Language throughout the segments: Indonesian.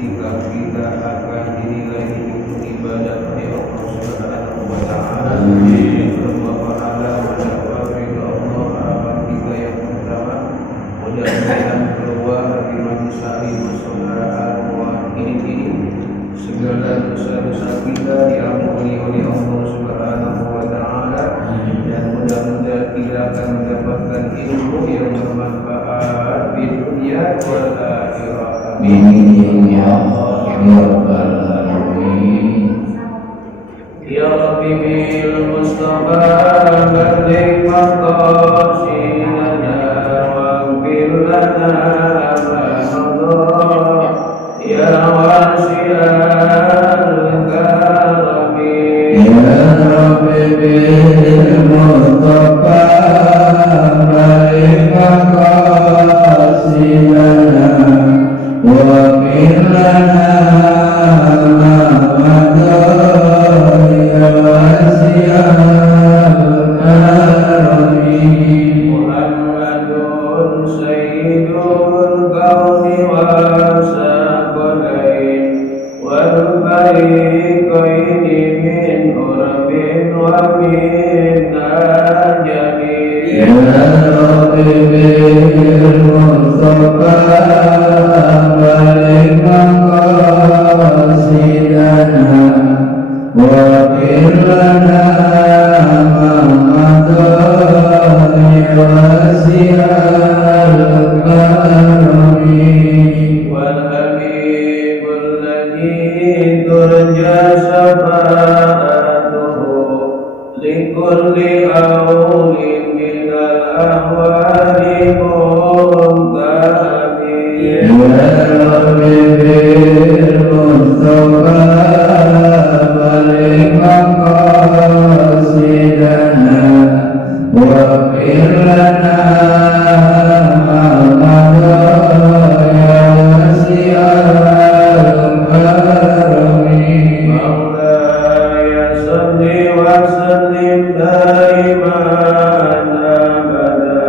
ketika kita akan dinilai hidup ibadah oleh Allah Subhanahu wa Ta'ala. Semoga pahala mendapat ridha Allah amal kita yang pertama. Mudah-mudahan keluar dari manusia ini segala dosa-dosa kita diampuni oleh Allah Subhanahu wa Ta'ala, dan mudah-mudahan kita akan mendapatkan ilmu yang bermanfaat di dunia wal akhirah. Amin ya rabbal alamin. Ya Rabbi bil Mustafa balligh maqasidana waghfir lana ma madha ya wasi'al karami. Ya Rabbi bil Mustafa balligh maqasidana waghfir lana ma madha ya wasi'al karami. Muhammadun sayyidul kauni wasaqalain wal fariqaini min urabin wa min ajami. Ya Rabbi bil Mustafa balligh maqasidana waghfir lana ma madha ya wasi'al karami. Wal habibul ladzi turja syafa'atuhu likulli awlin minal ahwali muntami. Ya Rabbi bil Mustafa balligh maqasidana waghfir lana ma madha ya wasi'al karami. Maulaya salli wa sallim daiman abada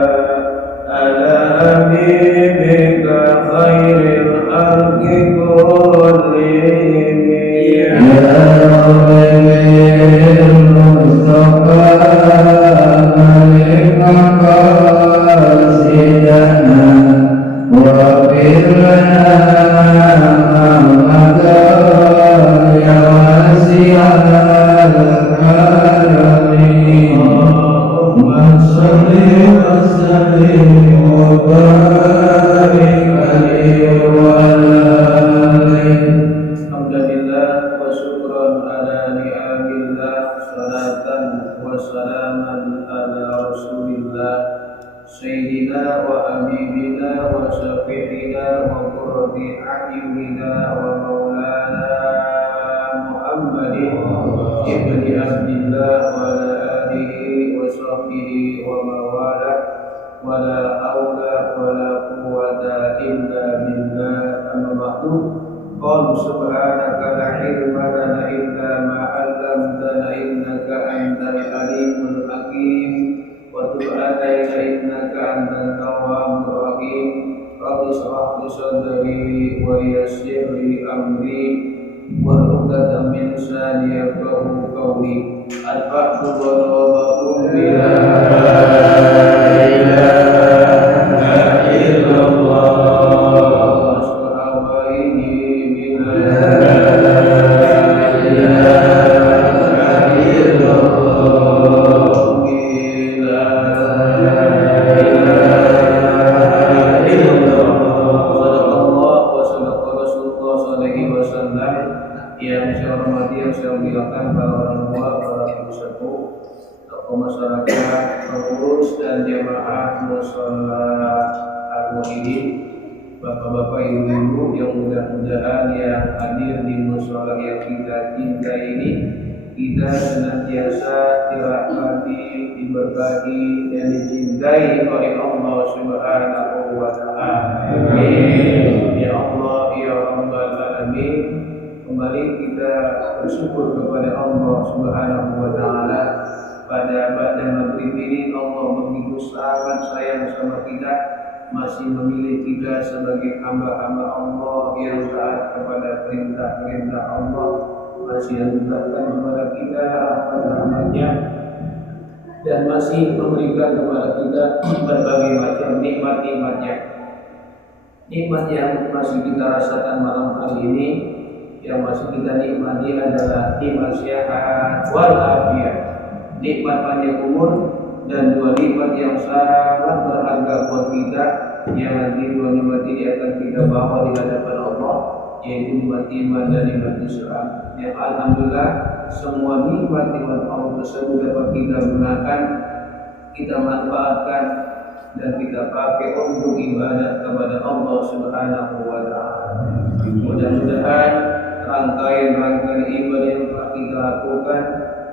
ala habibika khairil khalqi kullihim. Ya Rabbi bil Mustafa balligh maqasidana waghfir lana ma madha ya wasi'al karami. Allahumma shalli wa sallim wa barik alaihi wa ala alihi. Alhamdulillah wa syukran ala ni'amillah, salatan wa salaman ala rasulillah sayyidina wa habibina wa syafi'ina wa qurrati a'yunina wa maulana Muhammadin ibni Abdillah wa ala alihi wa sahbihi wa mawala wa la hawla wa la quwwata illa billah. Amma ba'du. Qala subhanaka la ilma lana illa ma 'allamtana innaka antal alimul hakim. Wa tub 'alaina innaka antat tawwabur rahim. Rabbi shrah li sadri wa yassir li amri wa uqdatan min lisani yafqahu qawli. Al-fa'tu wa bila ilaha illallah. Yang saya hormati, yang saya muliakan para orang tua, para ibu sepuh, tokoh masyarakat, pengurus dan jamaah mushola al-mu'minin, bapak-bapak, ibu-ibu yang mudah-mudahan yang hadir di mushola yang kita cinta ini, kita senantiasa dirahmati, diberkahi dan dicintai oleh Allah Subhanahu wa Ta'ala. Amin. Ya Allah, ya Rabbal alamin. Kembali kita bersyukur kepada Allah Subhanahu wa Ta'ala. Pada maghrib ini Allah begitu sangat sayang sama kita masih memilih kita sebagai hamba-hamba Allah yang taat kepada perintah-perintah Allah, masih menunjukkan kepada kita rahmat-rahmatnya, dan masih memberikan kepada kita berbagai macam nikmat-nikmatnya. Nikmat yang masih kita rasakan malam hari ini, yang masih kita nikmati adalah nikmat sehat wal afiat, nikmat panjang umur, dan dua nikmat yang sangat berharga buat kita, yang nanti dua nikmat ini akan kita bawa di hadapan Allah, yaitu nikmat iman dan nikmat Islam. Yang alhamdulillah semua nikmat-nikmat Allah tersebut dapat kita gunakan, kita manfaatkan, dan kita pakai untuk ibadah kepada Allah Subhanahu wa Ta'ala. Mudah-mudahan rangkaian ibadah yang telah kita lakukan,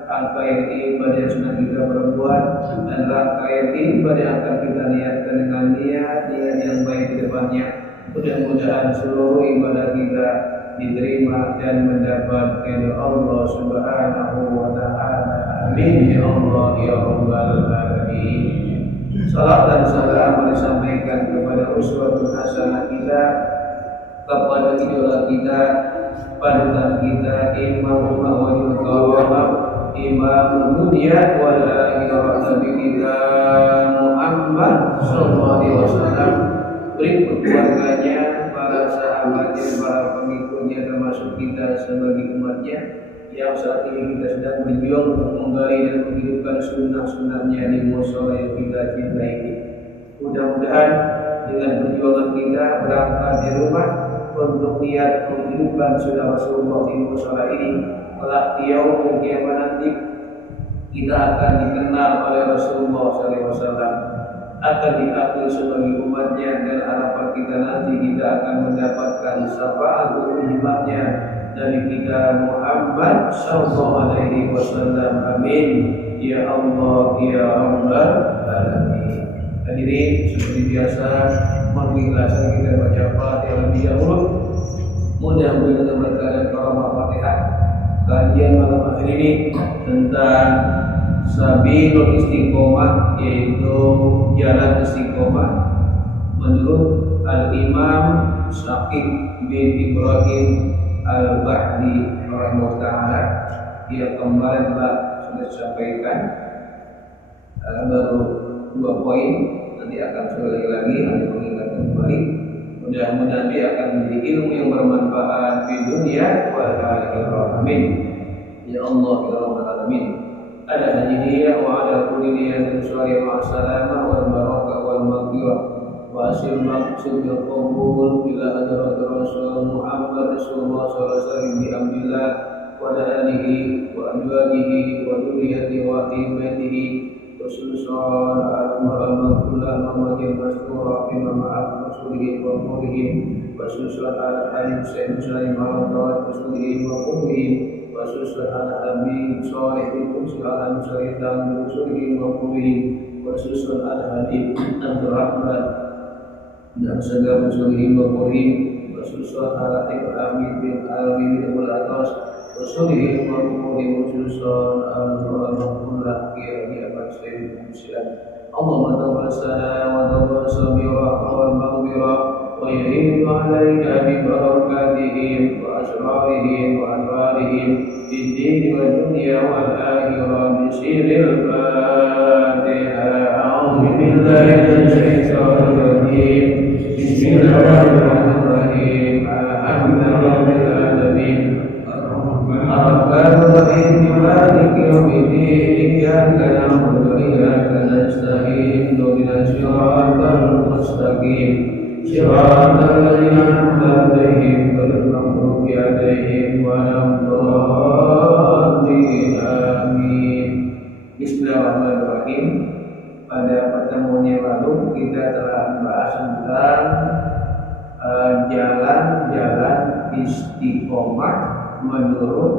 rangkaian ibadah yang sudah kita perbuat, dan rangkaian ibadah yang akan kita niatkan dengan niat yang baik ke depannya, mudah-mudahan seluruh ibadah kita diterima dan mendapat ridha Allah Subhanahu wa Ta'ala. Amin ya Allah ya rabbal alamin. Salam dan salam disampaikan kepada uswatun hasanah kita, kepada idola kita, panutan kita, imam wajib kawalam, imam dunia wal akhirah, nabi kita Muhammad sallallahu alaihi wasallam, berikut keluarganya, para sahabatnya, para pengikutnya, termasuk kita sebagai umatnya yang saat ini kita sedang berjuang untuk menggali dan menghidupkan sunnah-sunnahnya di musola yang kita cintai ini. Mudah-mudahan dengan perjuangan kita berangkat di rumah untuk niat menghidupkan sunnah Rasulullah di musola ini, kelak di yaumul kiamat nanti kita akan dikenal oleh Rasulullah SAW, akan diakui sebagai umatnya, dan harapan kita nanti kita akan mendapatkan syafaat umatnya dari kita Muhammad sallallahu alaihi wasallam. Amin ya Allah ya rabbal alamin. Hadirin, seperti biasa mengikhlaskan kita baca Fatihah lebih dahulu. Mudah-mudahan berkah karamah Fatihah. Kajian malam hari ini tentang Sabilul Istiqomah, yaitu jalan istiqomah menurut Al-Imam Syaqib bin Ibrahim Al-Bahdi rahimahullah ta'ala, yang kemarin telah sudah disampaikan. Baru 2 poin, nanti akan sekali lagi nanti mengingatkan kembali. Mudah-mudahan dia akan menjadi ilmu yang bermanfaat di dunia wal akhirah. Amin ya Allah ya rabbal alamin. Ala hadiyah wa ala kulli niyatin shalihah wa salamah wal barakah wal maghfirah wa asil maqsud bil qabul ila hadrat Rasul Muhammad Rasulullah sallallahu alaihi wasallam bi amrillah wa ala alihi wa azwajihi wa dzurriyyatihi wa ahlihi khususan al-maghfirah Muhammadin mastura bima ma'al rasulihi wa qawlihi khususan al-halim sayyid muslim al-tawad rasulihi wa qawlihi khususan al-habib salih bin Sulaiman dan rasulihi wa qawlihi khususan al-hadib al-rahmat dan segala rasulihi wa qawlihi khususan al-habib amin bin al-habib al-atas rasulihi wa qawlihi khususan al-rahmat ya sayyid muslim. Allahumma tawassala wa tawassal bi rahmah wal maghfirah wa yu'in alaina bi barakatihim wa asrarihim wa anwarihim fid din wa dunya wal akhirah bi sirril Fatihah. A'udzu billahi minasy syaithanir rajim. Bismillahirrahmanirrahim. Alhamdulillahirabbil alamin. Ar-Rahmanir Rahim. Maliki yaumiddin. Iyyaka na'budu wa iyyaka nasta'in. Ihdinas siratal mustaqim. Siratal ladzina an'amta 'alaihim ghairil maghdubi 'alaihim waladdallin. Amin. Bismillahirrahmanirrahim. Pada pertemuan yang lalu kita telah membahas tentang jalan-jalan istiqomah menurut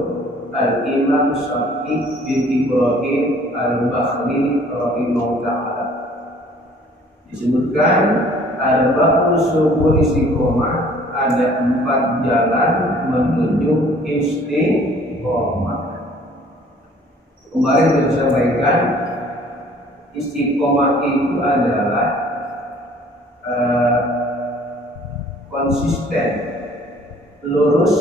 Al-Imam Syaqib bin Ibrahim Al-Bahdi rahimahullah ta'ala. Disebutkan arba'u subul istiqomah, ada 4 jalan menuju istiqomah. Kemarin saya sampaikan istiqomah itu adalah eh, konsisten, lurus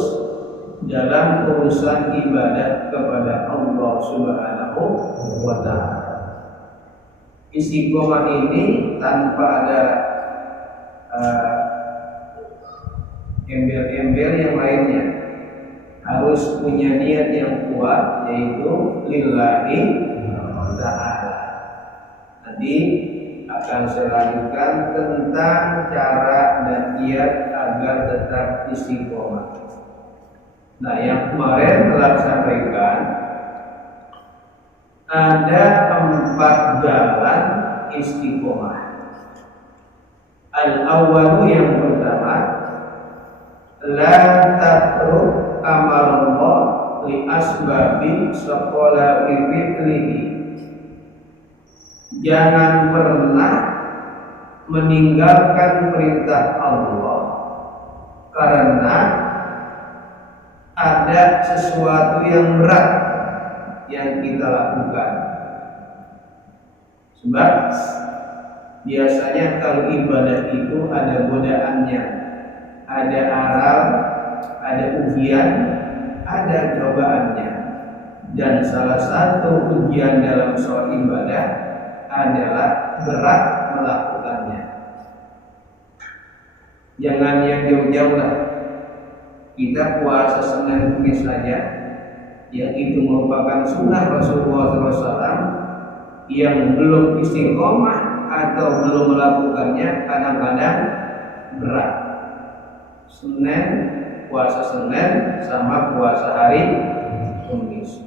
dalam urusan ibadah kepada Allah Subhanahu wa Ta'ala. Istiqomah ini tanpa ada embel-embel yang lainnya, harus punya niat yang kuat, yaitu lillahi ta'ala. Nanti akan saya lanjutkan tentang cara dan niat agar tetap istiqomah. Nah, yang kemarin telah sampaikan ada 4 jalan istiqomah. Al-awwalu, yang pertama, la tatruk amarallah li asbabi saqala fi'lihi. Jangan pernah meninggalkan perintah Allah karena ada sesuatu yang berat yang kita lakukan. Sebab biasanya kalau ibadah itu ada godaannya, ada aral, ada ujian, ada cobaannya. Dan salah satu ujian dalam soal ibadah adalah berat melakukannya. Jangan yang jauh-jauh lah. Kita puasa Senin Kamis saja, yang itu merupakan sunnah Rasulullah SAW, yang belum istiqomah atau belum melakukannya kadang-kadang berat. Senin, puasa Senin sama puasa hari Kamis.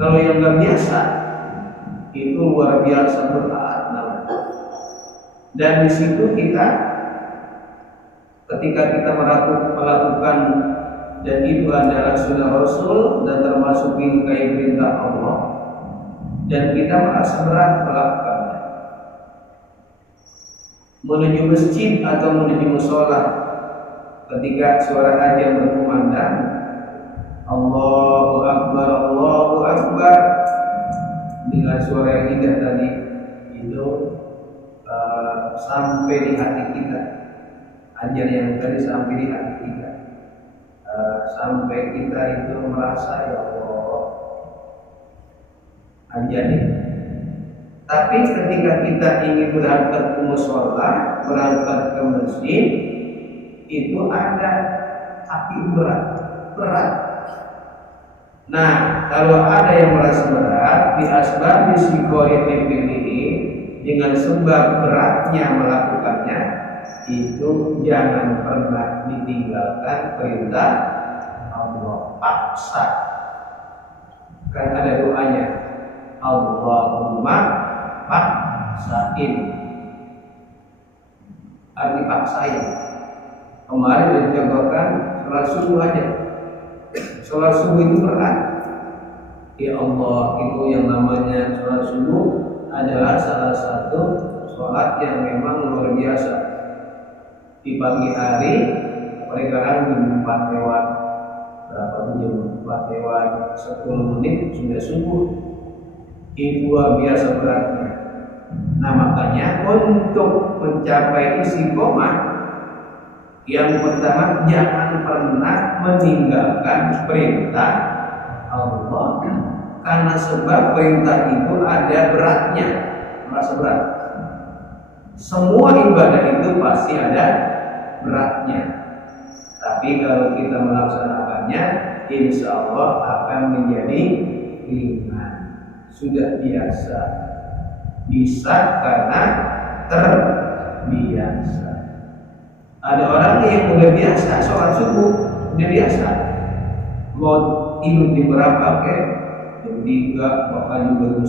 Kalau yang nggak biasa, itu luar biasa berat. Dan di situ kita, ketika kita melakukan, dan itu adalah sunnah Rasul dan termasuk bingkai perintah Allah, dan kita merasa berat melakukannya. Menuju masjid atau menuju musola, ketika suara azan berkumandang, Allahu Akbar, Allahu Akbar, dengan suara yang indah tadi, itu sampai di hati kita. Ajar yang tadi sampai di hati kita, sampai kita itu merasa, ya Allah, ajar ini. Tapi ketika kita ingin berangkat ke musola, berangkat ke masjid, itu ada api berat. Nah, kalau ada yang merasa berat, di asbab istiqomah ini, dengan sebab beratnya melakukannya, itu jangan pernah ditinggalkan perintah Allah. Paksa. Kan ada doanya, Allahumma paksain. Arti paksain. Kemarin dicontohkan sholat subuh aja. Sholat subuh itu berat. Ya Allah, itu yang namanya sholat subuh adalah salah satu sholat yang memang luar biasa. Di pagi hari, sekarang jam 4 lewat berapa, jam 4 lewat 10 menit sudah subuh. Itu luar biasa beratnya. Nah, makanya untuk mencapai istiqomah, yang pertama, jangan pernah meninggalkan perintah Allah, karena sebab perintah itu ada beratnya, merasa berat. Semua ibadah itu pasti ada beratnya. Tapi kalau kita melaksanakannya, insya Allah akan menjadi ringan. Sudah biasa, bisa karena terbiasa. Ada orang yang udah biasa sholat subuh, udah biasa, mau tidur di berapa ke jam 3, bahkan juga jam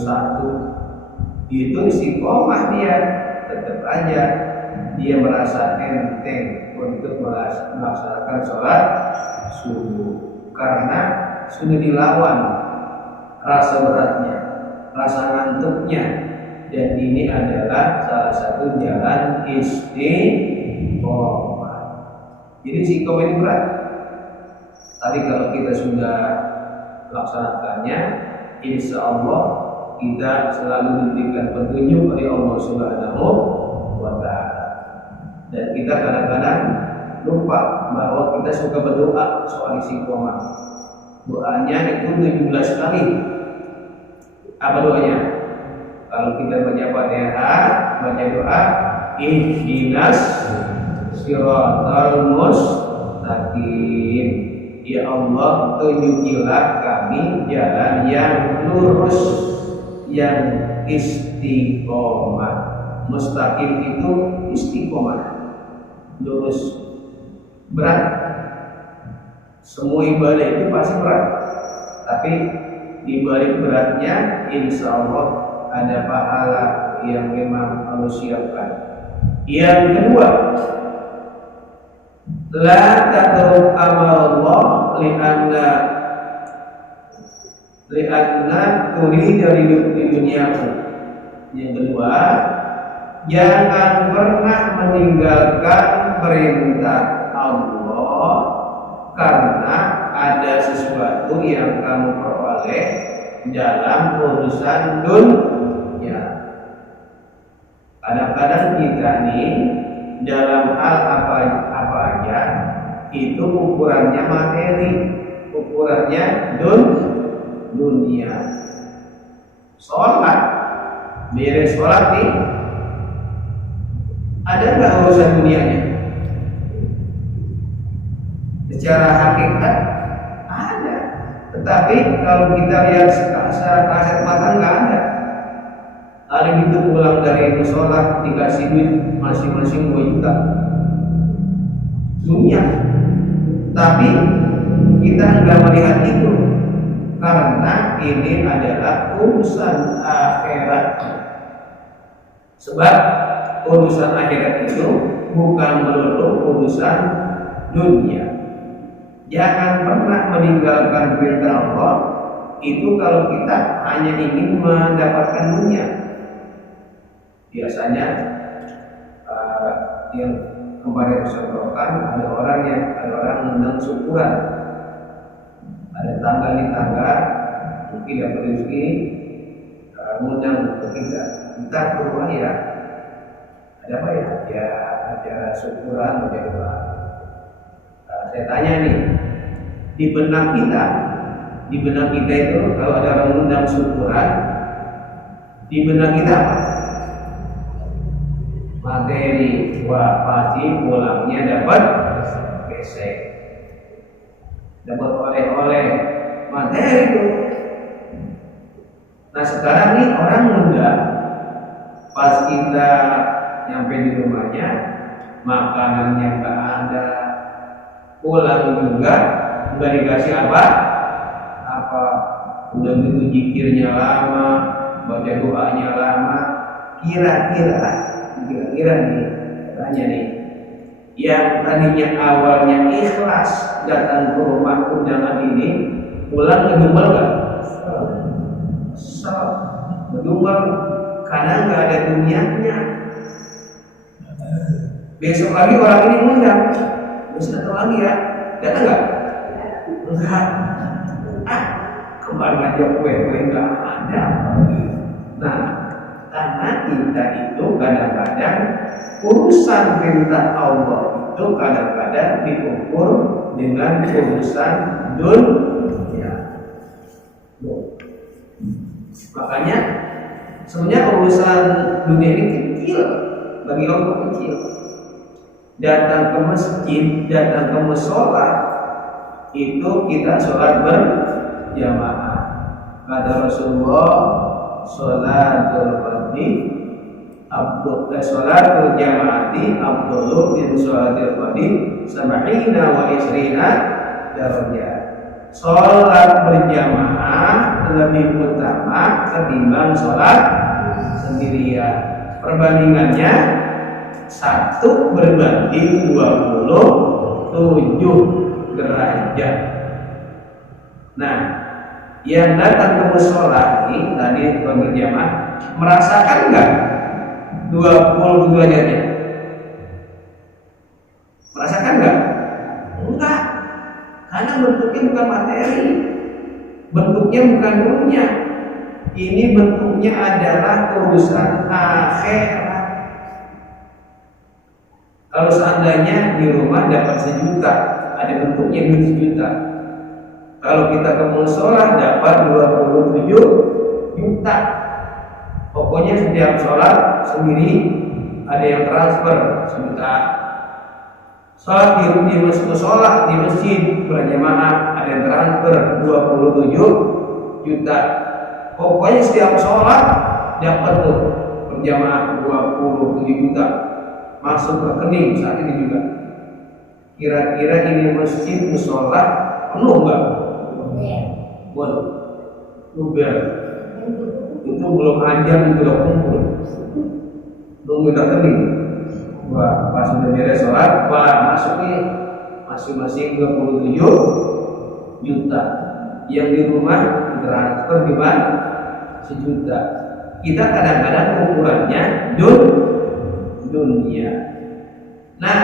1, itu istiqomah dia. Tetap aja dia merasa enteng untuk melaksanakan sholat subuh, karena sudah dilawan rasa beratnya, rasa ngantuknya. Dan ini adalah salah satu jalan istiqomah. Jadi istiqomah ini berat, tapi kalau kita sudah laksanakannya, insya Allah kita selalu diberikan petunjuk oleh Allah Subhanahu wa Ta'ala. Dan kita kadang-kadang lupa bahwa kita suka berdoa soal istiqomah. Doanya itu 17 kali. Apa doanya? Kalau kita baca Fatihah, baca doa ihdinas siratal mustaqim. Ya Allah, tunjukilah kami jalan yang lurus, yang istiqomah. Mustaqim itu istiqomah, lurus. Berat. Semua ibadah itu pasti berat. Tapi di balik beratnya, insya Allah ada pahala yang memang Allah siapkan. Yang kedua, la tatruk amalullah li'anna turida di duniaku. Yang kedua, jangan pernah meninggalkan perintah Allah karena ada sesuatu yang kamu peroleh dalam urusan dunia. Kadang-kadang kita nih dalam hal apa aja itu ukurannya materi, ukurannya dunia. Sholat, beres sholat nih, ada nggak urusan dunianya? Secara hakikat ada, tetapi kalau kita lihat secara kasat mata nggak ada. Hari itu pulang dari sholat dikasih duit masing-masing 2 juta dunia, tapi kita nggak melihat itu karena ini adalah urusan akhirat. Sebab urusan akhirat itu bukan melulu urusan dunia. Jangan pernah meninggalkan perintah Allah itu kalau kita hanya ingin mendapatkan dunia. Biasanya yang kemarin saya contohkan, ada orang mengundang syukuran, ada tangga di tangga, mungkin dapat rezeki, mengundang ketiga, kita keluar ya, ada apa ya? Ya acara syukuran, acara doa. Saya tanya nih, di benak kita itu kalau ada orang mengundang syukuran, di benak kita apa? Materi. Wah, pasti pulangnya dapat besek, dapat oleh-oleh, materi itu. Nah sekarang nih orang muda, pas kita nyampe di rumahnya, makanannya nggak ada, pulang juga nggak dikasih apa, udah gitu zikirnya lama, baca doanya lama. Kira-kira nih, tanya nih, yang tadinya awalnya ikhlas datang ke rumah undangan ini, pulang ngedumel nggak? Ngedumel karena nggak ada dunianya. Besok lagi orang ini ngundang, besok datang lagi ya, datang nggak? Enggak. Kemarin aja kue nggak ada. Nah, karena kita itu kadang-kadang urusan perintah Allah itu kadang-kadang diukur dengan urusan dunia. Makanya sebenarnya urusan dunia ini kecil bagi Allah, kecil. Datang ke masjid, datang ke musola itu kita sholat berjamaah. Kata Rasulullah, sholatul fardhi sholatul jamaati afdalu min sholatil fardhi sab'ina wa isrina darajah. Sholat berjamaah lebih utama ketimbang sholat sendirian. Perbandingannya 1 berbanding 27 derajat. Nah, yang datang ke musola ini tadi berjamaah merasakan nggak 20 derajatnya? Merasakan nggak? Enggak, karena bentuknya bukan materi, bentuknya bukan dunia. Ini bentuknya adalah urusan akhirat. Kalau adanya di rumah dapat 1 juta, ada bentuknya duit 1 juta. Kalau kita ke musola dapat 27 juta. Pokoknya setiap sholat sendiri ada yang transfer 1 juta. Sholat di musola di masjid berjamaah ada yang transfer 27 juta. Pokoknya setiap sholat dapat tuh berjamaah 27 juta masuk rekening saat ini juga. Kira-kira ini masjid musola penuh nggak? Waduh, luber. Itu belum ajar itu udah kumpul. Nunggu rekening. Wah, pas sudah beres sholat, wah masuk nih masing-masing 27 juta. Yang di rumah transfer di mana? 1 juta. Kita kadang-kadang ukurannya dunia. Nah,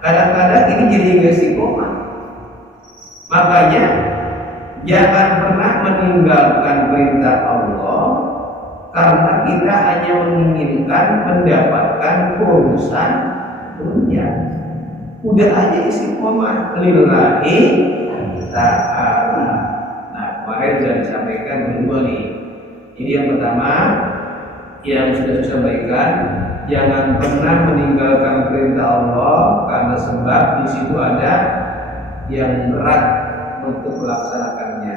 kadang-kadang ini jadi istiqomah. Makanya jangan pernah meninggalkan perintah Allah karena kita hanya menginginkan mendapatkan urusan dunia. Udah aja istiqomah lillahi ta'ala. Nah, kemarin sudah disampaikan kedua nih. Jadi yang pertama yang sudah saya sampaikan, jangan pernah meninggalkan perintah Allah karena sebab di situ ada yang berat untuk melaksanakannya.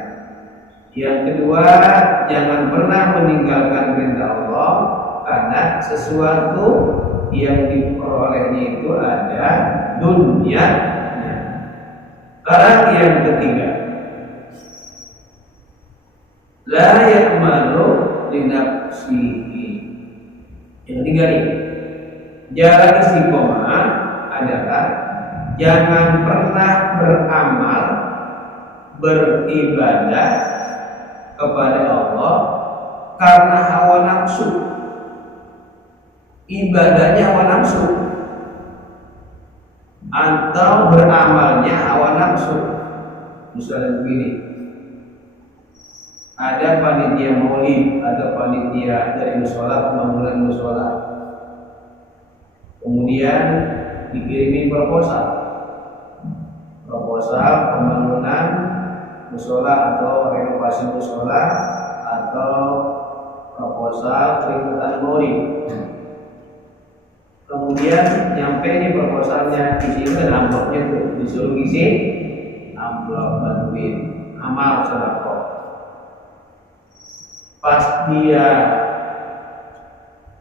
Yang kedua, jangan pernah meninggalkan perintah Allah karena sesuatu yang diperolehnya itu ada dunianya. Sekarang yang ketiga, la ya'malu li nafsihi. Yang ketiga nih, jalan istiqomah adalah jangan pernah beramal beribadah kepada Allah karena hawa nafsu. Ibadahnya hawa nafsu atau beramalnya hawa nafsu. Misalnya begini, ada panitia maulid atau panitia dari musola, pembangunan musola, kemudian dikirimin proposal pembangunan musola atau renovasi musola atau proposal peringatan maulid. Kemudian nyampe nih proposalnya, di sini ada amplopnya tuh, disuruh isi amplop bantuin amal sedekah. Pas dia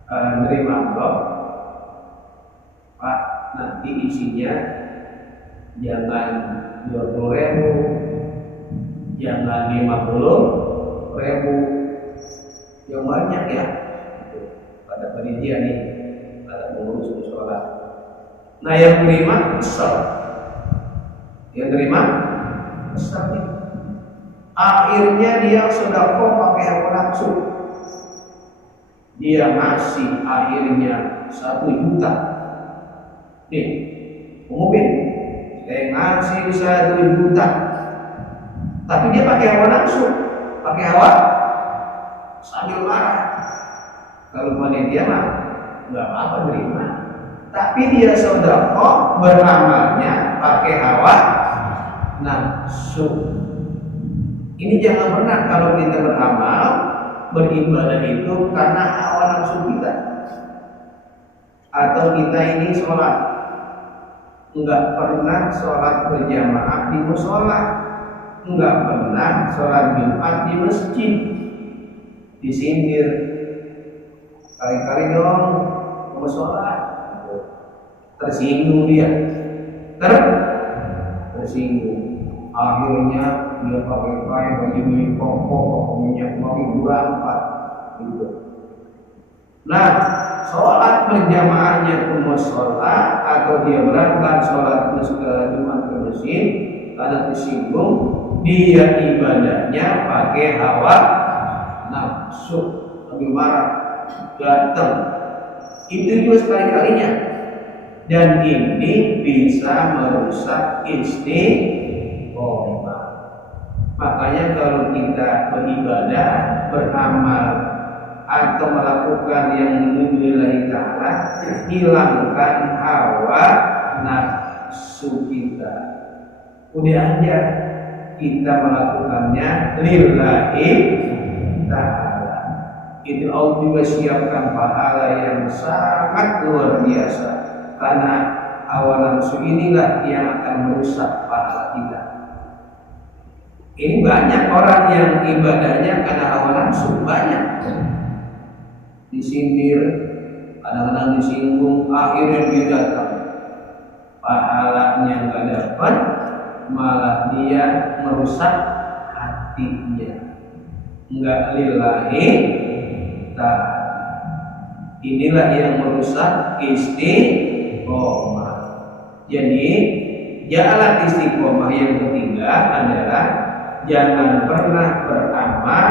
menerima amplop, Pak, nanti isinya jangan 20.000, jangan 50.000, yang banyak ya. Pada panitia nih, pada pengurus musola. Nah, yang terima besar, nih. Akhirnya dia sedekah pakai hawa nafsu. Dia ngasih akhirnya 1 juta. Nih, umumin, saya ngasih 1 juta. Tapi dia pakai hawa nafsu, pakai hawa sambil marah. Kalau panitia mah nggak apa-apa terima. Tapi dia sedekah beramalnya pakai hawa nafsu. Ini jangan pernah kalau kita beramal beribadah itu karena hawa nafsu kita, atau kita ini sholat enggak pernah sholat berjamaah di musola, enggak pernah sholat Jumat di masjid, disindir kali-kali dong ke musola, tersinggung dia, tersinggung. Akhirnya dia pakai kain baju milik koko, minyak wangi 24 gitu. Nah, sholat berjamaahnya ke musola atau dia berangkat sholat Jumat ke masjid karena tersinggung, dia ibadahnya pakai hawa nafsu, lebih marah, ganteng. Itu juga sekali-kalinya, dan ini bisa merusak istiqomah. Makanya kalau kita beribadah, beramal atau melakukan yang menuju lillahi ta'ala, hilangkan hawa nafsu kita. Udah aja kita melakukannya lillahi ta'ala. Itu Allah juga siapkan pahala yang sangat luar biasa, karena hawa nafsu inilah yang akan merusak pahala kita. Ini banyak orang yang ibadahnya karena hawa nafsu, banyak disindir, kadang-kadang disinggung, akhirnya dia datang, pahalanya nggak dapat, malah dia merusak hatinya, nggak lillahi ta'ala. Inilah yang merusak istiqomah. Jadi jalan istiqomah yang ketiga adalah jangan pernah beramal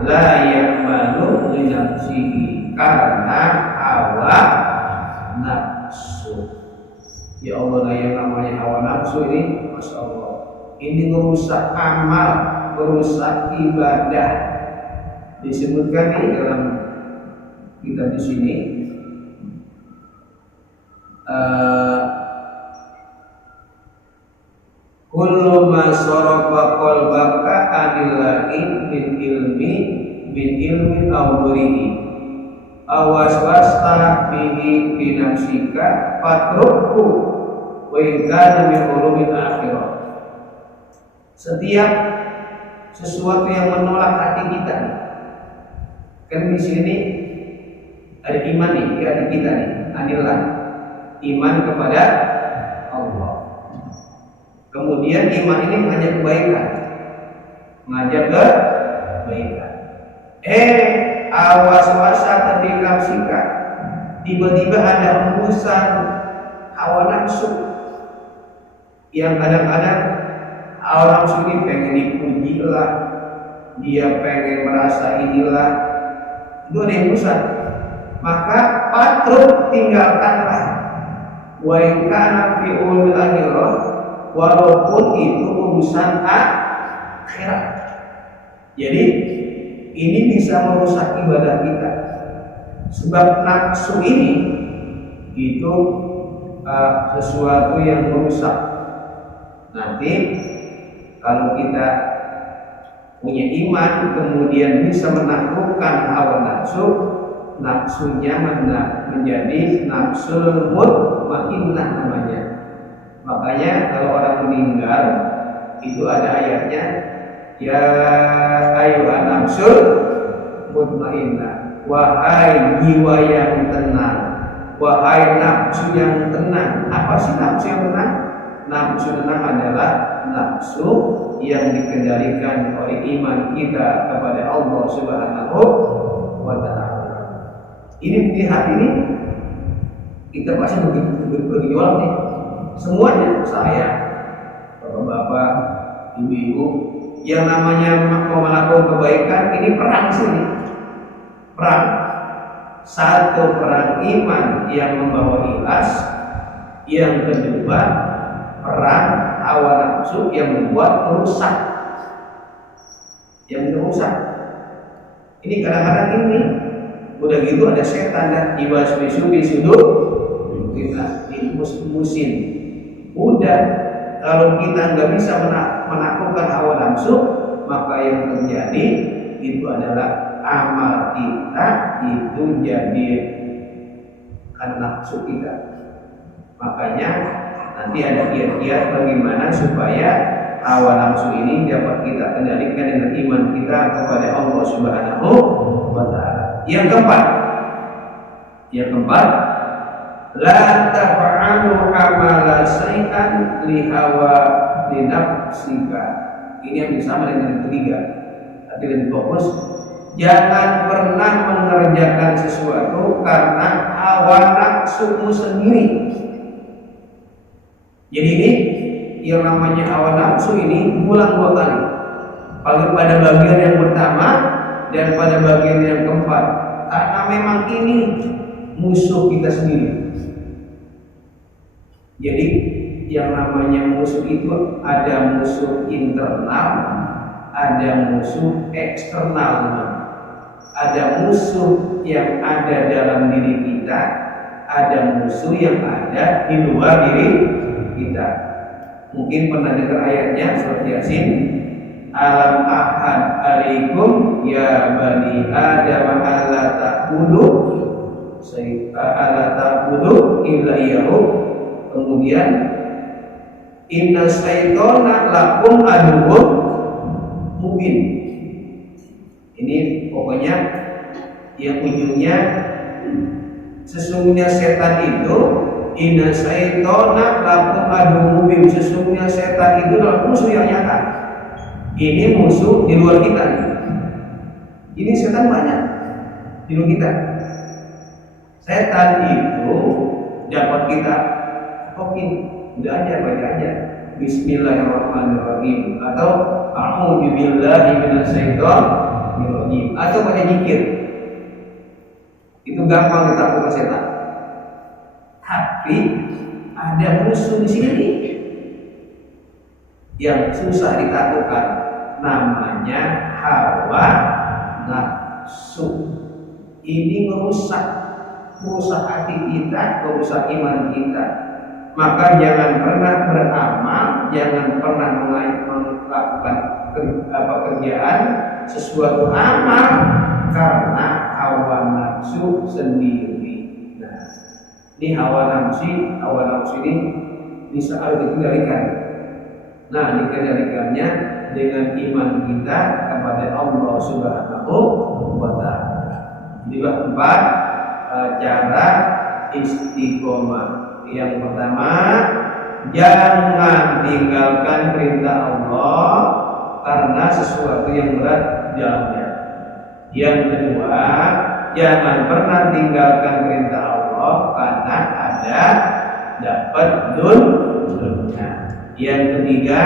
la ya'malu li nafsihi, karena hawa nafsu. Ya Allah, yang namanya hawa nafsu ini, masya Allah, ini merusak amal, merusak ibadah. Disebutkan di dalam kita di sini, kullu ma sarafa qalbaka anillahi min ilmi awrihi awaswasta bihi bi nafsika fatrukhu wa kana min ulumil akhirah. Setiap sesuatu yang menolak hati kita, kan di sini ada iman nih, di hati kita nih, anillah, iman kepada Allah. Kemudian iman ini mengajak kebaikan, mengajak kebaikan. Awas-wasa ketika sikap, tiba-tiba ada hembusan hawa nafsu yang kadang-kadang hawa nafsu ini pengen dipuji lah, dia pengen merasa inilah, itu ada hembusan. Maka patruk tinggalkanlah, wa in kana fi ulul akhirah, walaupun itu urusan akhirat. Jadi ini bisa merusak ibadah kita, sebab nafsu ini itu sesuatu yang merusak. Nanti kalau kita punya iman kemudian bisa menaklukkan hawa nafsu, nafsunya menjadi nafsul mutmainnah namanya. Makanya kalau orang meninggal itu ada ayatnya, ya ayyuhan nafsul mutmainnah, wahai jiwa yang tenang, wahai nafsu yang tenang. Apa sih nafsu yang tenang? Nafsu tenang adalah nafsu yang dikendalikan oleh iman kita kepada Allah Subhanahu wa ta'ala. Ini di hati ini kita pasti berjuang nih. Semuanya, saya, bapak-bapak, ibu-ibu, yang namanya mau melakukan kebaikan, ini perang sini. Perang. Satu, perang iman yang membawa ikhlas. Yang kedua, perang hawa nafsu yang membuat merusak. Yang merusak. Ini kadang-kadang ini udah gitu ada setan dan ibas-bisu di sudut kita, ini musim. Udah, kalau kita nggak bisa menaklukkan hawa nafsu, maka yang terjadi itu adalah amal kita itu jadi karena nafsu kita. Makanya nanti ada kiat-kiat bagaimana supaya hawa nafsu ini dapat kita kendalikan dengan iman kita kepada Allah Subhanahu wa ta'ala. Yang keempat, la taf'alu amala syai'an li hawa li nafsika. Ini yang sama dengan yang ketiga. Tapi lebih fokus, jangan pernah mengerjakan sesuatu karena hawa nafsumu sendiri. Jadi ini yang namanya hawa nafsu ini ulang 2 kali. Pada bagian yang pertama dan pada bagian yang keempat, karena memang ini musuh kita sendiri. Jadi yang namanya musuh itu ada musuh internal, ada musuh eksternal, ada musuh yang ada dalam diri kita, ada musuh yang ada di luar diri kita. Mungkin pernah dengar ayatnya surat Yasin, alam ahad alaikum ya bani adam alla ta'budu illa iyyahu. Kemudian inna syaitana lakum aduwwun mubin. Ini pokoknya yang ujungnya sesungguhnya setan itu, inna syaitana lakum aduwwun mubin, sesungguhnya setan itu adalah musuh yang nyata. Ini musuh di luar kita. Ini setan banyak di luar kita. Setan itu dapat kita tokin, udah aja baca aja Bismillahirrahmanirrahim atau a'udzu billahi minasyaitonir rajim atau baca zikir. Itu gampang ditaklukkan setan. Tapi ada musuh di sini yang susah ditaklukkan, namanya hawa nafsu. Ini merusak hati kita, merusak iman kita. Maka jangan pernah beramal, jangan pernah melakukan pekerjaan sesuatu amal karena hawa nafsu sendiri. Nah, ini hawa nafsu ini bisa harus dikendalikan. Nah, dikendalikannya dengan iman kita kepada Allah Subhanahu wa Ta'ala. Inilah 4 cara istiqomah. Yang pertama, jangan tinggalkan perintah Allah karena sesuatu yang berat jalannya. Yang kedua, jangan pernah tinggalkan perintah Allah karena ada dapat dunia. Yang ketiga,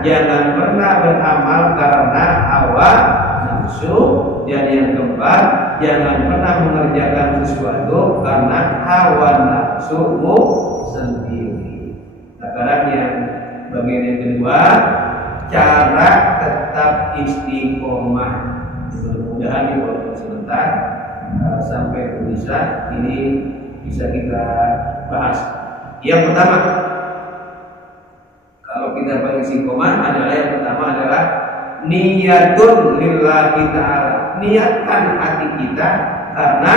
jangan pernah beramal karena hawa nafsu. Dan yang keempat, jangan pernah mengerjakan sesuatu karena hawa nafsumu sendiri. Sekarang yang bagian yang kedua, cara tetap istiqomah. Mudah-mudahan di waktu sebentar sampai bisa ini bisa kita bahas. Yang pertama, kalau kita beristiqomah adalah yang pertama adalah niyatun lillahi ta'ala. Niatkan hati kita karena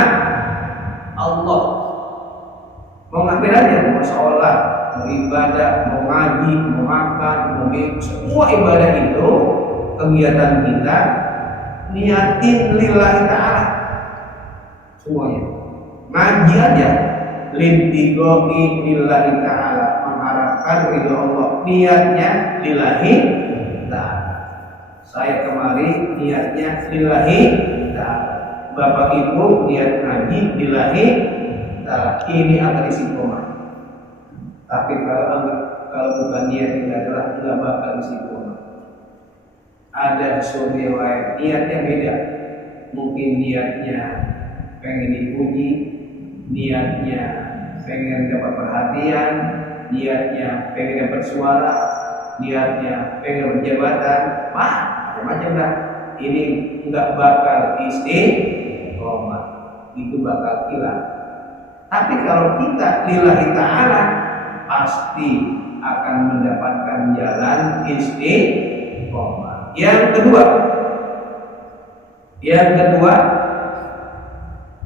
Allah. Mau ngapain aja, mau sholat, mau ibadah, mau ngaji, mau makan, mau minum, semua ibadah itu kegiatan kita niatin lillahi ta'ala semuanya. Ngaji aja lintigoki lillahi ta'ala, mengharapkan ridho Allah, niatnya lillahi ta'ala. Saya kemari niatnya lillahi ta'ala, Bapak Ibu niat ngaji lillahi ta'ala. Ini akan istiqomah. Tapi kalau bukan niat tidak adalah tidak bakal istiqomah. Ada sesuatu yang lain, niatnya beda. Mungkin niatnya pengen dipuji, niatnya pengen dapat perhatian, niatnya pengen dapat suara, niatnya pengen berjabatan, macam-macam dah. Ini enggak bakal istiqomah, itu bakal hilang. Tapi kalau kita lillahi ta'ala, pasti akan mendapatkan jalan istiqomah. Yang kedua,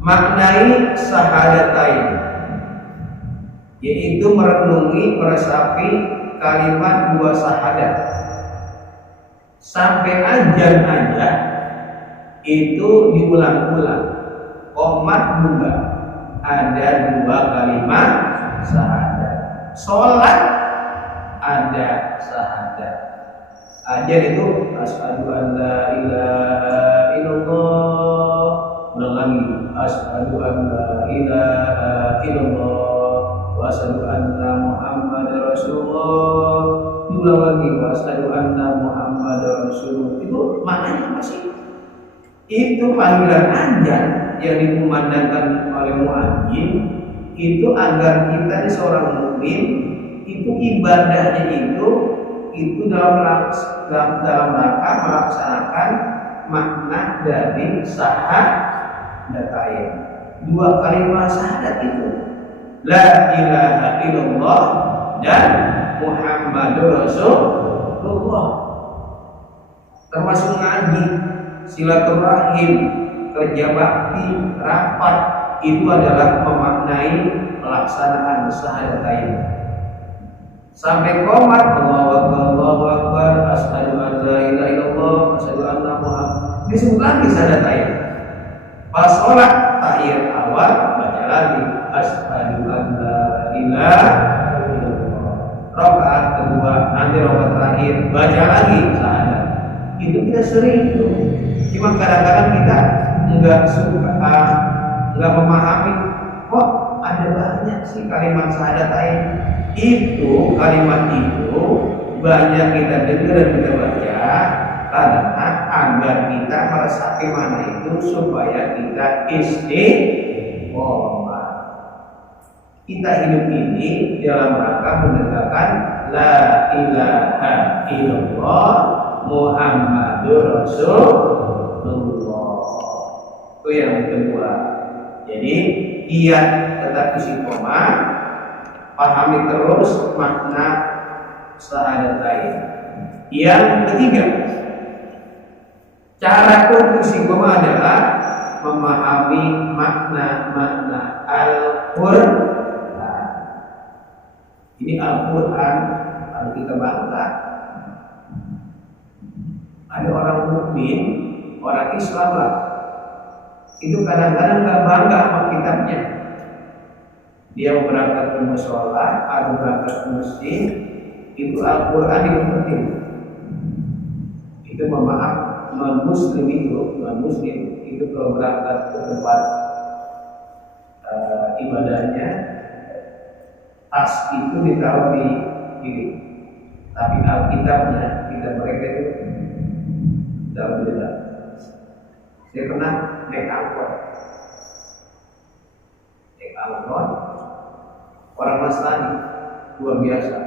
maknai syahadatain, yaitu merenungi, meresapi kalimat 2 syahadat. Sampai azan aja itu diulang-ulang. Qomat juga ada 2 kalimat syahadat. Sholat ada syahadat. Azan itu asyhadu an la ilaha illallah, ulang lagi asyhadu an la ilaha illallah wa asyhadu anna muhammadar rasulullah, ulang lagi wa asyhadu anna muhammadar rasulullah. Itu maknanya apa sih? Itu panggilan azan yang dikumandangkan oleh muadzin itu agar kita seorang mukmin itu ibadahnya itu dalam rangka melaksanakan makna dari syahadatain. 2 kalimat syahadat itu la ilaha illallah dan Muhammadur Rasulullah. Termasuk ngaji, silaturahim, kerja bakti, rapat, itu adalah memaknai pelaksanaan syahadatain. Sampai qomat Allahu akbar, asyhadu an la ilaha illallah, asyhadu anna Muhammad. Disebut lagi syahadatain. Pas sholat tahiyat awal baca lagi asyhadu an la ilaha illallah. Rakaat kedua, nanti rakaat terakhir baca lagi syahadat. Itu kita sering itu. Cuma kadang-kadang kita enggak suka, enggak memahami kok ada banyak sih kalimat syahadatain. Itu kalimat itu banyak kita dengar dan kita baca karena agar kita meresapi mana itu supaya kita istiqomah. Kita hidup ini dalam rangka menegakkan la ilaha illallah Muhammadur Rasulullah. Itu yang kedua. Jadi giat tetap istiqomah, pahami terus makna syahadatain. Yang ketiga, cara untuk istiqomah adalah memahami makna-makna Al-Qur'an. Ini Al-Qur'an harus kita bangga. Ada orang mukmin, orang Islam lah, itu kadang-kadang nggak bangga sama kitabnya. Dia berangkat ke mushola atau berangkat ke masjid, itu Al-Qur'an yang penting. Itu memaaf non-muslim itu kalau berangkat ke tempat ibadahnya, tas itu ditaruh di kiri, tapi Alkitabnya kitab mereka itu dalam beda. Saya pernah naik angkot, orang Nasrani luar biasa,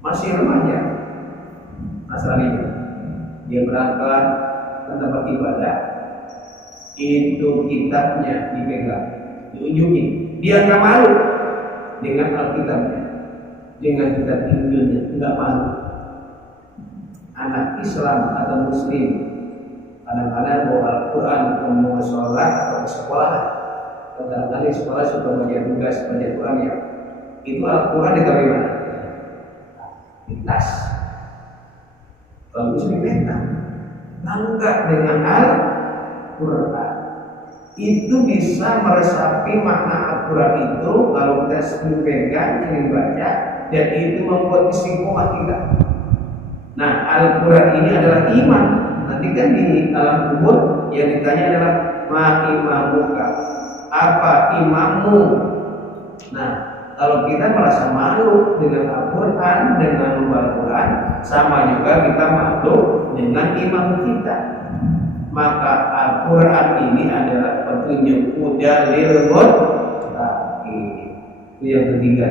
masih remaja Nasrani. Dia berangkat ke tempat ibadah, itu kitabnya dipegang, diunjukin. Dia nggak malu dengan Alkitabnya, dengan kitab Injilnya, nggak malu. Anak Islam atau Muslim kadang-kadang bawa Al-Quran mau sholat atau sekolah, kadang-kadang di sekolah suka baca tugas baca Quran ya, itu Al-Quran ditaruh mana? Di tas. Kalau Muslim bangga dengan Al-Quran, itu bisa meresapi makna Al-Quran itu kalau kita sering pegang, sering baca, dan itu membuat istiqomah kita. Nah, Al-Quran ini adalah iman. Nanti kan di alam kubur yang ditanya adalah ma imamuka, apa imammu? Nah, kalau kita merasa malu dengan Al-Quran, dengan membaca Al-Quran, sama juga kita malu dengan imam kita. Maka Al-Quran ini adalah petunjuk hudan lil muttaqin. Itu yang ketiga.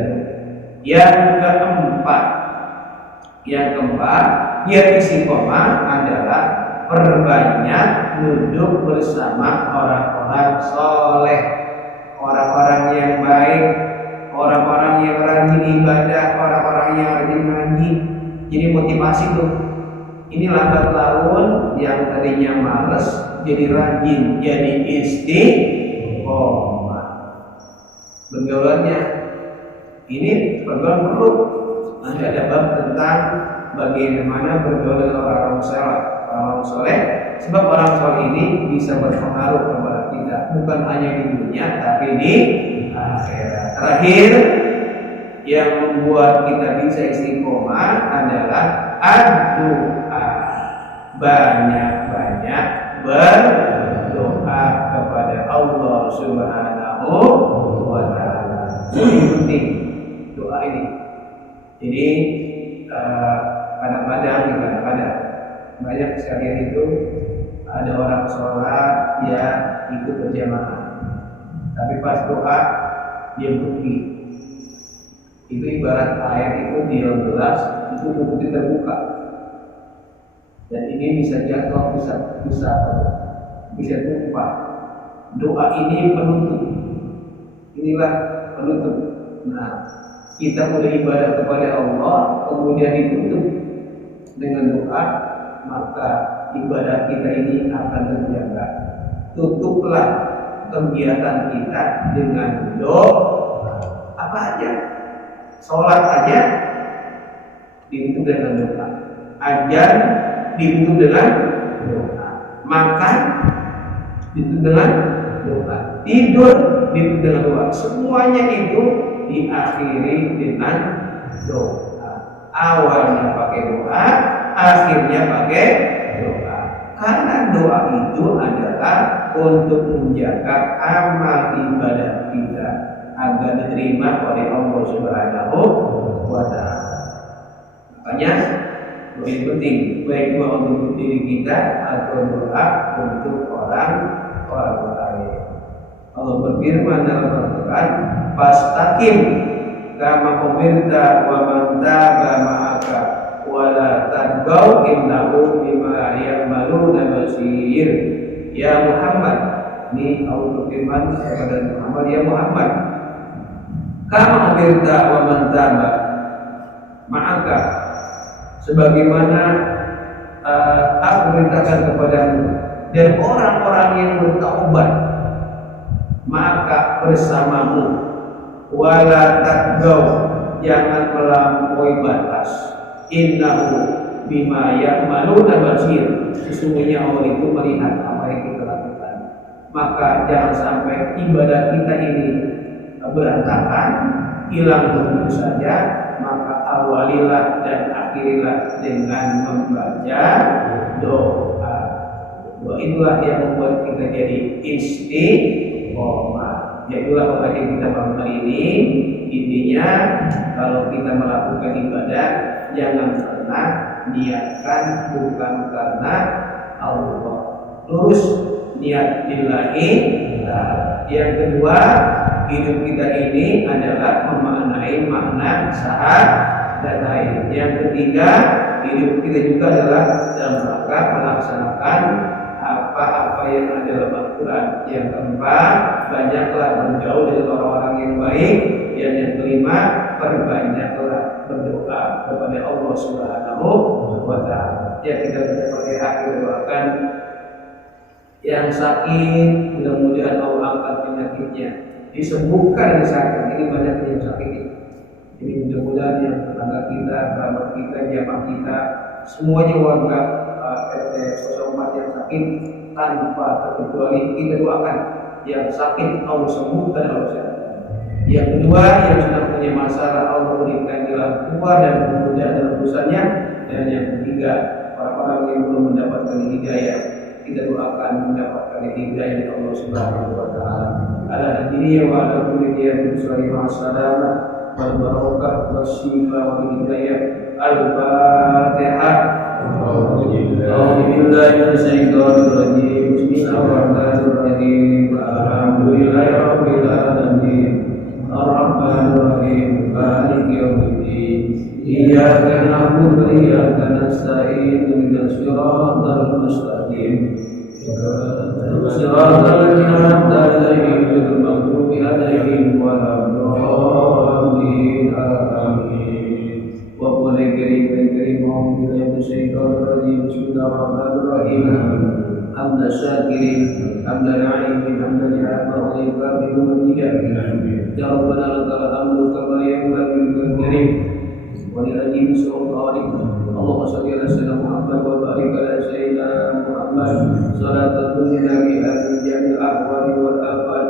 Yang keempat, giat istiqomah adalah perbanyak duduk bersama orang-orang soleh, orang-orang yang baik, orang-orang yang rajin ibadah, orang-orang yang rajin ngaji. Jadi motivasi tuh. Ini lambat laun yang tadinya malas jadi rajin, jadi istiqomah. Pergaulannya ini pergaulan perlu. Nanti ada bab tentang bagaimana bergaul dengan orang-orang soleh, sebab orang soleh ini bisa berpengaruh kepada kita, bukan hanya di dunia tapi di akhirat. Terakhir, yang membuat kita bisa istiqomah adalah doa. Banyak-banyak berdoa kepada Allah Subhanahu wa Ta'ala. Ini penting doa ini. Jadi kadang-kadang banyak sekalian itu ada orang sholat dia ikut berjamaah, tapi pas doa dia bukti. Itu ibarat air itu di gelas itu bukti terbuka, dan ini bisa jatuh, bisa tumpah. Doa ini penutup. Inilah penutup. Nah, kita udah ibadah kepada Allah, kemudian ditutup dengan doa, maka ibadah kita ini akan terjaga. Tutuplah kegiatan kita dengan doa. Apa aja? Sholat aja ditutup dengan doa. Ajar ditutup dengan doa. Makan ditutup dengan doa. Tidur ditutup dengan doa. Semuanya itu diakhiri dengan doa. Awalnya pakai doa, akhirnya pakai doa. Karena doa itu adalah untuk menjaga amal ibadah kita agar diterima oleh Allah Subhanahu wa Ta'ala. Makanya doa ini penting, baik doa untuk diri kita atau doa untuk orang lain. Allah berfirman dalam Al-Quran, "Fastaqim kama umirta wa man taba ma'aka wa la tadghaw innahu bima ya'maluna basir." Ya Muhammad, ini Allah berfirman kepada Muhammad, ya Muhammad, kama umirta wa man taba ma'aka, sebagaimana aku perintahkan kepadamu dan orang-orang yang bertaubat maka bersamamu, wala tadgaw, jangan melampaui batas, innahu bima ya'maluna basir, sesungguhnya Allah itu melihat apa yang kita lakukan. Maka jangan sampai ibadah kita ini berantakan, hilang begitu saja. Maka awalilah dan akhirilah dengan membaca doa. Doa itulah yang membuat kita jadi istiqomah. Yaitulah pembacaan kita malam hari ini. Intinya kalau kita melakukan ibadah, jangan pernah niatkan bukan karena Allah. Terus niat lillahi. Yang kedua, hidup kita ini adalah memaknai makna syahadat lain. Yang ketiga, hidup kita juga adalah dalam rangka melaksanakan apa-apa yang ada dalam Al-Quran. Yang keempat, banyaklah berjauh dari orang-orang yang baik. Dan yang kelima, perbanyaklah berdoa kepada Allah Subhanahu wa Ta'ala. Ya, kita sebagai akhir doakan yang sakit, mudah-mudahan Allah angkat penyakitnya, disembuhkan yang sakit. Ini banyak yang sakit. Ini mudah-mudahan yang tetangga kita, kerabat kita, jamaah kita, semuanya warga RT Sosomat yang sakit tanpa terkecuali kita doakan yang sakit Allah sembuhkan, Allah sehatkan. Yang kedua, yang sedang punya masalah Allah berikan jalan keluar dan kemudahan dalam urusannya. Dan yang ketiga, orang-orang yang belum mendapatkan hidayah, kita doakan mendapatkan hidayah dari Allah Subhanahu wa Ta'ala. Ala hadiniya wa ala kulli diyatin sallallahu alaihi wal barakah wasyifa wal hidayah. Al-Fatihah. A'udzu billahi minasyaitonir rajim. Bismillahirrahmanirrahim. Alhamdulillahirabbil alamin. Ar-Rahmanir Rahim. Maliki yaumiddin. Iyyaka na'budu wa iyyaka nasta'in. Ihdinas siratal mustaqim. Siratal ladzina an'amta 'alaihim ghairil maghdubi 'alaihim waladdallin. Amin. Wa qul karim a'udzu billahi minasyaitonir rajim. Bismillahirrahmanirrahim. Hamdan syakirin, hamdan 'alimin, hamdan li'abdihi wa yukafi'u mazidah. Ya Rabbana lakal hamdu kama yanbaghi lil karim wa li ajli sultanik. Allahumma shalli ala sayyidina Muhammad wa barik ala sayyidina Muhammad. Salatan tunjina biha min jami'il ahwali wal afat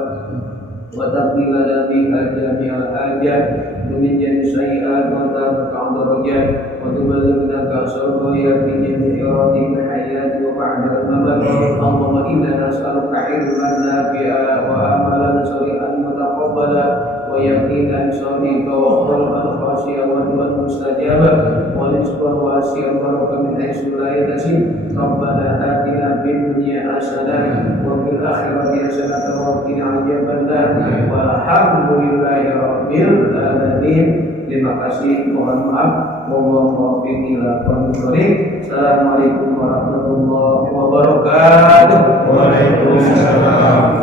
wa taqbilana biha jami'al hajat wa min jami'i sayyi'at wa tarfa'u darajat wa tuballighna ka'sal yakin jami'i radil hayat wa ba'da al-mamat. Allahumma inna nas'aluka ilman nafi'a wa amalan shalihan mutaqabbala wa yaqinan shadiqa wa qalban khashi'an wa du'an mustajaba wa rizqan wasi'an wa min haitsu la yahtasib. Rabbana atina fid dunya hasanah wa fil akhirati hasanah wa qina adzabannar. Walhamdulillahi rabbil alamin. Terima kasih, mohon maaf. Wallahu muwaffiq ila aqwamit thoriq. Assalamualaikum warahmatullahi wabarakatuh. Waalaikumsalam.